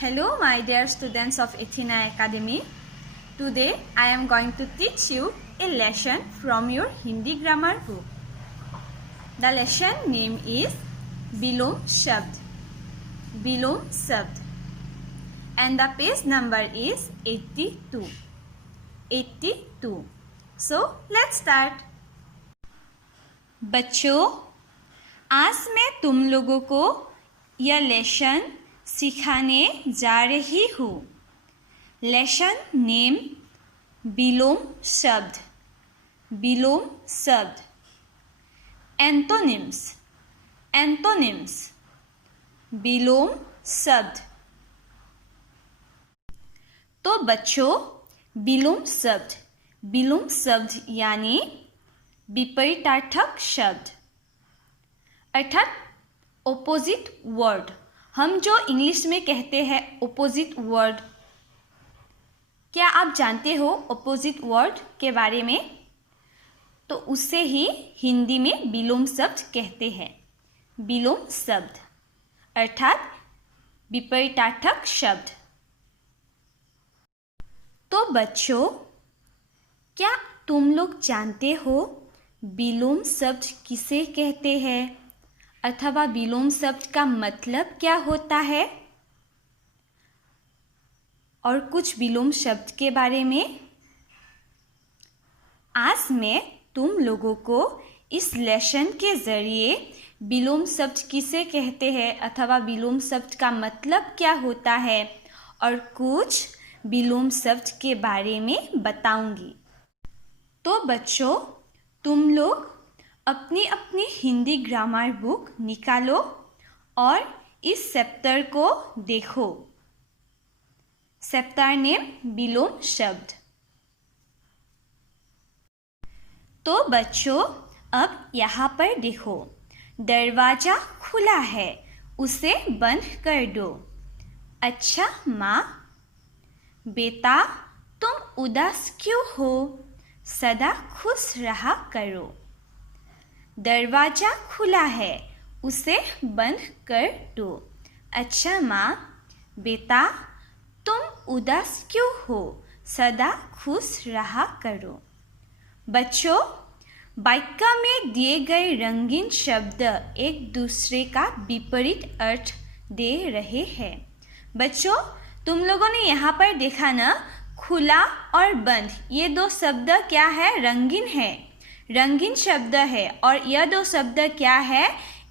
Hello, my dear students of Athena Academy. Today, I am going to teach you a lesson from your Hindi grammar book. The lesson name is Bilom Shabd. Bilom Shabd. And the page number is 82. 82. So, let's start. बच्चों, आज मैं तुम लोगों को यह lesson सिखाने जा रही हूँ. लेसन नेम बिलोम शब्द. बिलोम शब्द. एंटोनिम्स. एंटोनिम्स. बिलोम शब्द. तो बच्चों, बिलोम शब्द. बिलोम शब्द यानी विपरीतार्थक शब्द अर्थात ओपोजिट वर्ड. हम जो इंग्लिश में कहते हैं ओपोजिट वर्ड, क्या आप जानते हो ओपोजिट वर्ड के बारे में? तो उससे ही हिंदी में विलोम शब्द कहते हैं. विलोम शब्द अर्थात विपरीतार्थक शब्द. तो बच्चों, क्या तुम लोग जानते हो विलोम शब्द किसे कहते हैं अथवा विलोम शब्द का मतलब क्या होता है? और कुछ विलोम शब्द के बारे में आज मैं तुम लोगों को इस लेसन के जरिए विलोम शब्द किसे कहते हैं अथवा विलोम शब्द का मतलब क्या होता है और कुछ विलोम शब्द के बारे में बताऊंगी. तो बच्चों, तुम लोग अपनी अपनी हिंदी ग्रामर बुक निकालो और इस चैप्टर को देखो. चैप्टर नेम विलोम शब्द. तो बच्चों, अब यहाँ पर देखो. दरवाजा खुला है, उसे बंद कर दो. अच्छा माँ. बेटा, तुम उदास क्यों हो? सदा खुश रहा करो. दरवाजा खुला है, उसे बंद कर दो. अच्छा माँ. बेटा, तुम उदास क्यों हो? सदा खुश रहा करो. बच्चों, वाक्य में दिए गए रंगीन शब्द एक दूसरे का विपरीत अर्थ दे रहे हैं. बच्चों, तुम लोगों ने यहाँ पर देखा ना, खुला और बंद, ये दो शब्द क्या है? रंगीन है. रंगीन शब्द है और यह दो शब्द क्या है?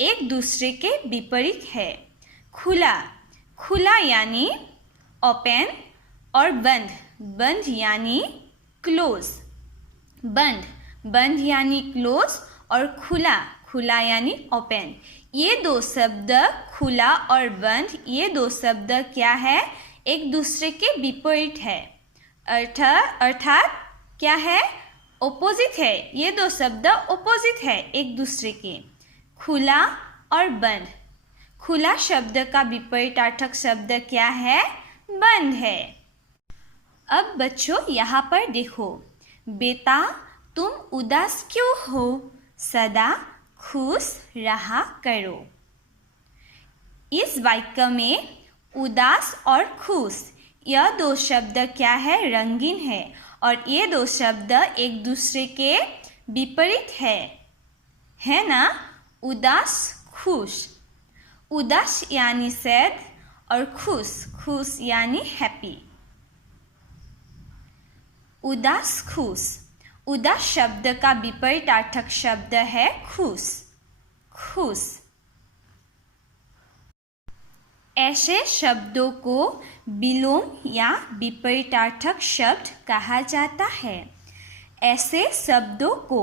एक दूसरे के विपरीत है. खुला. खुला यानी ओपन और बंद. बंद यानी क्लोज. बंद. बंद यानी क्लोज और खुला. खुला यानी ओपन. ये दो शब्द खुला और बंद, ये दो शब्द क्या है? एक दूसरे के विपरीत है. अर्थात क्या है? ओपोजिट है. ये दो शब्द ओपोजिट है एक दूसरे के. खुला और बंद. खुला शब्द का विपरीतार्थक शब्द क्या है? बंद है. अब बच्चों, यहाँ पर देखो. बेटा, तुम उदास क्यों हो? सदा खुश रहा करो. इस वाक्य में उदास और खुश, यह दो शब्द क्या है? रंगीन है और ये दो शब्द एक दूसरे के विपरीत है ना? उदास, खुश. उदास यानी सैड और खुश, खुश यानी हैप्पी. उदास, खुश. उदास शब्द का विपरीतार्थक शब्द है खुश. खुश. ऐसे शब्दों को विलोम या विपरीतार्थक शब्द कहा जाता है. ऐसे शब्दों को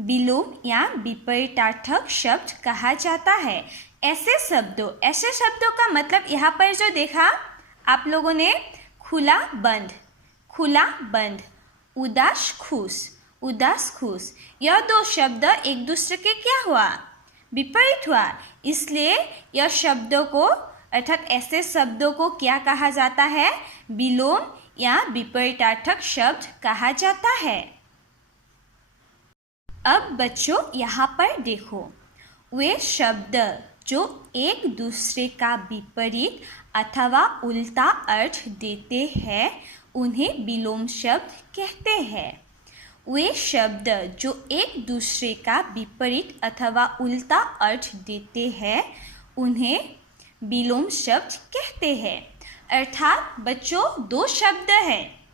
विलोम या विपरीतार्थक शब्द कहा जाता है. ऐसे शब्दों का मतलब यहाँ पर जो देखा आप लोगों ने, खुला बंद. खुला बंद. उदास खुश. उदास खुश. यह दो शब्द एक दूसरे के क्या हुआ? विपरीत हुआ. इसलिए यह शब्दों को अर्थात ऐसे शब्दों को क्या कहा जाता है? विलोम या विपरीतार्थक शब्द कहा जाता है. अब बच्चों, यहाँ पर देखो. वे शब्द जो एक दूसरे का विपरीत अथवा उल्टा अर्थ देते हैं उन्हें विलोम शब्द कहते हैं। वे शब्द जो एक दूसरे का विपरीत अथवा उल्टा अर्थ देते हैं उन्हें विलोम शब्द कहते हैं। अर्थात बच्चों, दो शब्द हैं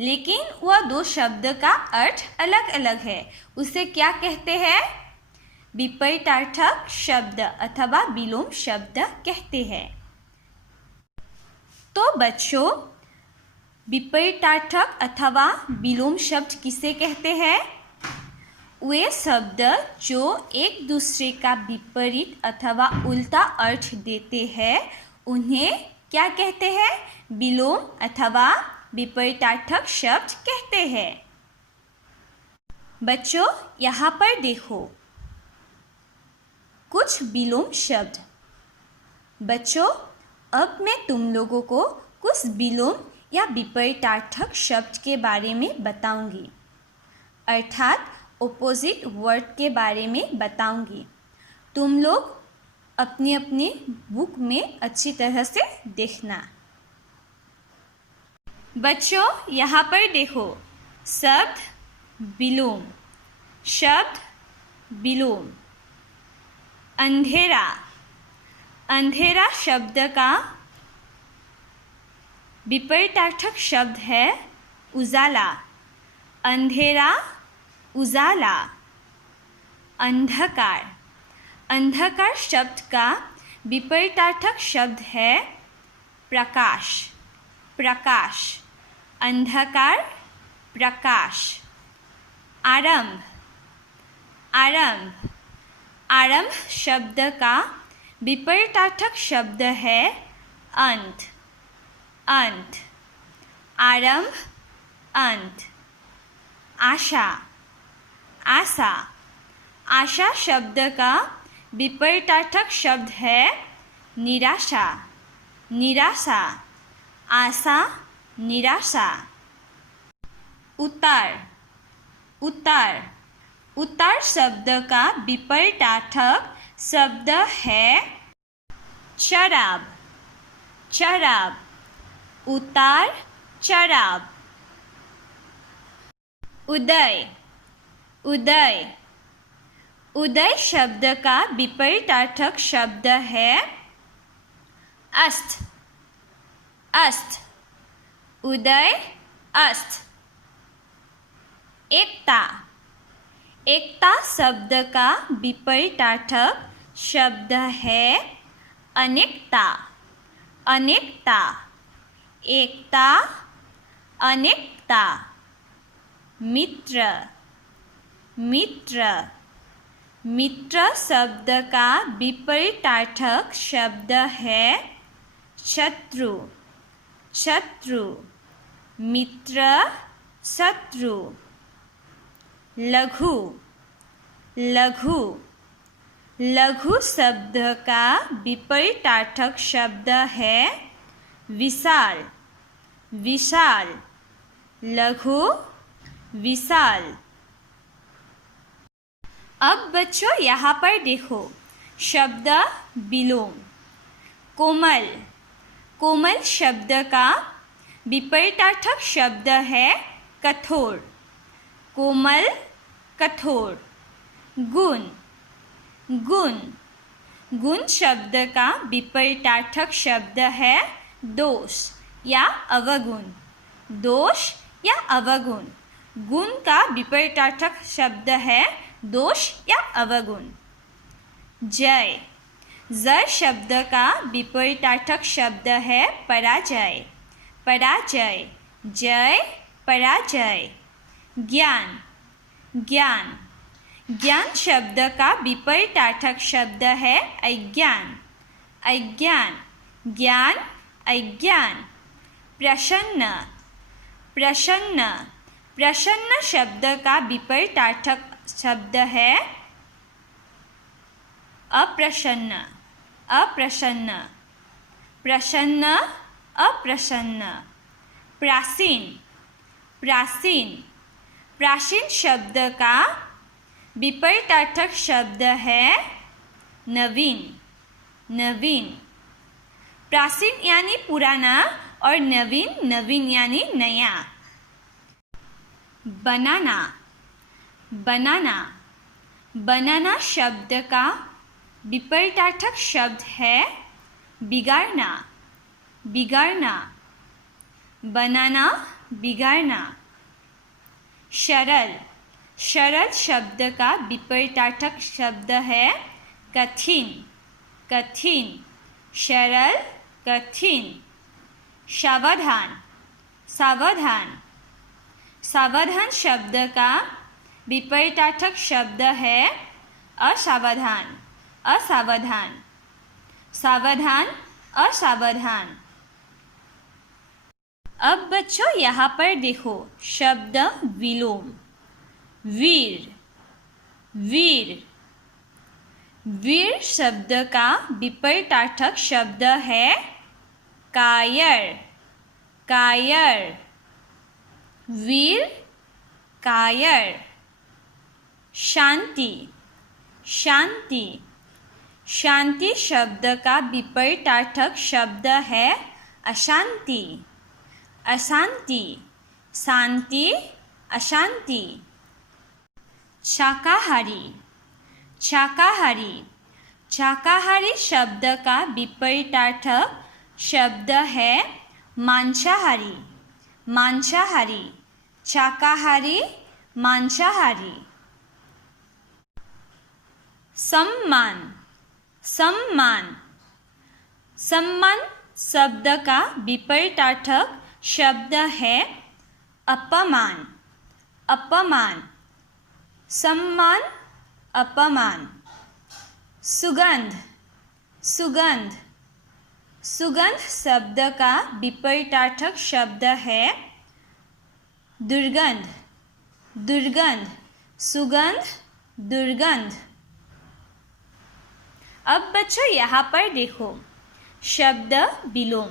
लेकिन वह दो शब्द का अर्थ अलग अलग है, उसे क्या कहते हैं? विपरीतार्थक शब्द अथवा विलोम शब्द कहते हैं। तो बच्चों, विपरीतार्थक अथवा विलोम शब्द किसे कहते हैं? वे शब्द जो एक दूसरे का विपरीत अथवा उल्टा अर्थ देते हैं उन्हें क्या कहते हैं? विलोम अथवा विपरीतार्थक शब्द कहते हैं। बच्चों, यहाँ पर देखो कुछ विलोम शब्द। बच्चों, अब मैं तुम लोगों को कुछ विलोम या विपरीतार्थक शब्द के बारे में बताऊंगी, अर्थात ऑपोजिट वर्ड के बारे में बताऊंगी। तुम लोग अपनी अपनी बुक में अच्छी तरह से देखना। बच्चों, यहाँ पर देखो शब्द विलोम, शब्द विलोम। अंधेरा, अंधेरा शब्द का विपरीतार्थक शब्द है उजाला। अंधेरा, उजाला। अंधकार, अंधकार शब्द का विपरीतार्थक शब्द है प्रकाश। प्रकाश, अंधकार, प्रकाश। आरंभ, आरंभ, आरंभ शब्द का विपरीतार्थक शब्द है अंत। अंत, आरंभ, अंत। आशा, आशा, आशा शब्द का विपरीतार्थक शब्द है निराशा। निराशा, आशा, निराशा। उतार, उतार, उतार शब्द का विपरीतार्थक शब्द है शराब। शराब, उतार, शराब। उदय, उदय, उदय शब्द का विपरीतार्थक शब्द है अस्त। अस्त, उदय, अस्त। एकता, एकता शब्द का विपरीतार्थक शब्द है अनेकता। अनेकता, एकता, अनेकता। मित्र, मित्र, मित्र शब्द का विपरीतार्थक शब्द है शत्रु। शत्रु, मित्र, शत्रु। लघु, लघु, लघु शब्द का विपरीतार्थक शब्द है विशाल। विशाल, लघु, विशाल। अब बच्चों, यहाँ पर देखो शब्द विलोम। कोमल, कोमल शब्द का विपरीतार्थक शब्द है कठोर। कोमल, कठोर। गुण, गुण, गुण शब्द का विपरीतार्थक शब्द है दोष या अवगुण। दोष या अवगुण। गुण का विपरीतार्थक शब्द है दोष या अवगुण। जय, जय शब्द का विपरीतार्थक शब्द है पराजय। पराजय, जय, पराजय। ज्ञान, ज्ञान, ज्ञान शब्द का विपरीतार्थक शब्द है अज्ञान। अज्ञान, ज्ञान, अज्ञान। प्रसन्न, प्रसन्न, प्रसन्न शब्द का विपरीतार्थक शब्द है अप्रसन्न। अप्रसन्न, प्रसन्न, अप्रसन्न। प्राचीन, प्राचीन, प्राचीन शब्द का विपरीतार्थक शब्द है नवीन। नवीन। प्राचीन यानी पुराना और नवीन नवीन यानी नया। बनाना बनाना बनाना शब्द का विपरीतार्थक शब्द है बिगाड़ना बिगाड़ना। बनाना बिगाड़ना। सरल सरल शब्द का विपरीतार्थक शब्द है कठिन कठिन। सरल कठिन। सावधान सावधान सावधान शब्द का विपरीतार्थक शब्द है असावधान असावधान। सावधान असावधान। अब बच्चों यहाँ पर देखो शब्द विलोम। वीर वीर वीर शब्द का विपरीतार्थक शब्द है कायर कायर। वीर कायर। शांति शांति शांति शब्द का विपरीतार्थक शब्द है अशांति अशांति। शांति अशांति। शाकाहारी शाकाहारी शाकाहारी शब्द का विपरीतार्थक शब्द है मांसाहारी मांसाहारी। शाकाहारी मांसाहारी। सम्मान सम्मान सम्मान शब्द का विपरीतार्थक शब्द है अपमान अपमान। सम्मान अपमान। सुगंध सुगंध सुगंध शब्द का विपरीतार्थक शब्द है दुर्गंध दुर्गंध। सुगंध दुर्गंध। अब बच्चों यहाँ पर देखो शब्द विलोम।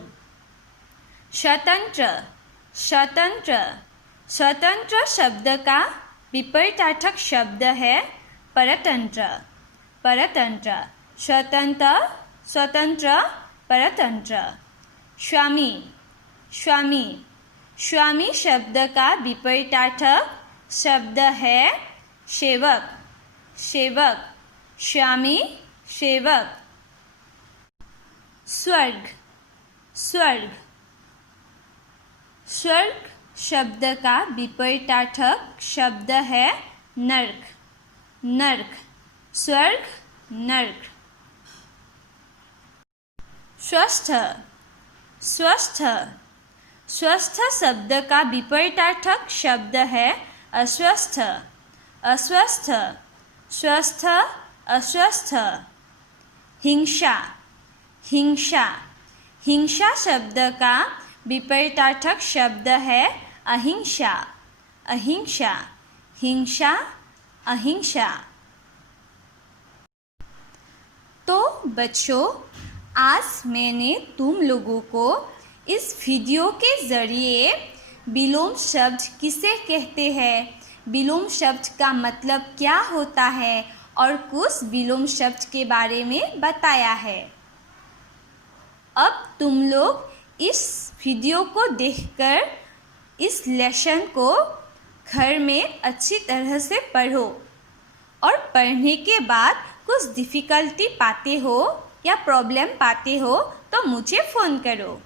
स्वतंत्र स्वतंत्र स्वतंत्र शब्द का विपरीतार्थक शब्द है परतंत्र परतंत्र। स्वतंत्र स्वतंत्र परतंत्र। स्वामी स्वामी स्वामी शब्द का विपरीतार्थक शब्द है सेवक सेवक। स्वामी सेवक। स्वर्ग स्वर्ग स्वर्ग शब्द का विपरीतार्थक शब्द है नर्क नर्क। स्वर्ग नर्क। स्वस्थ स्वस्थ स्वस्थ शब्द का विपरीतार्थक शब्द है अस्वस्थ अस्वस्थ। स्वस्थ अस्वस्थ। हिंसा हिंसा हिंसा शब्द का विपरीतार्थक शब्द है अहिंसा अहिंसा। हिंसा अहिंसा। तो बच्चों आज मैंने तुम लोगों को इस वीडियो के ज़रिए विलोम शब्द किसे कहते हैं, विलोम शब्द का मतलब क्या होता है और कुछ विलोम शब्द के बारे में बताया है। अब तुम लोग इस वीडियो को देखकर इस लेसन को घर में अच्छी तरह से पढ़ो और पढ़ने के बाद कुछ डिफ़िकल्टी पाते हो या प्रॉब्लम पाते हो तो मुझे फ़ोन करो।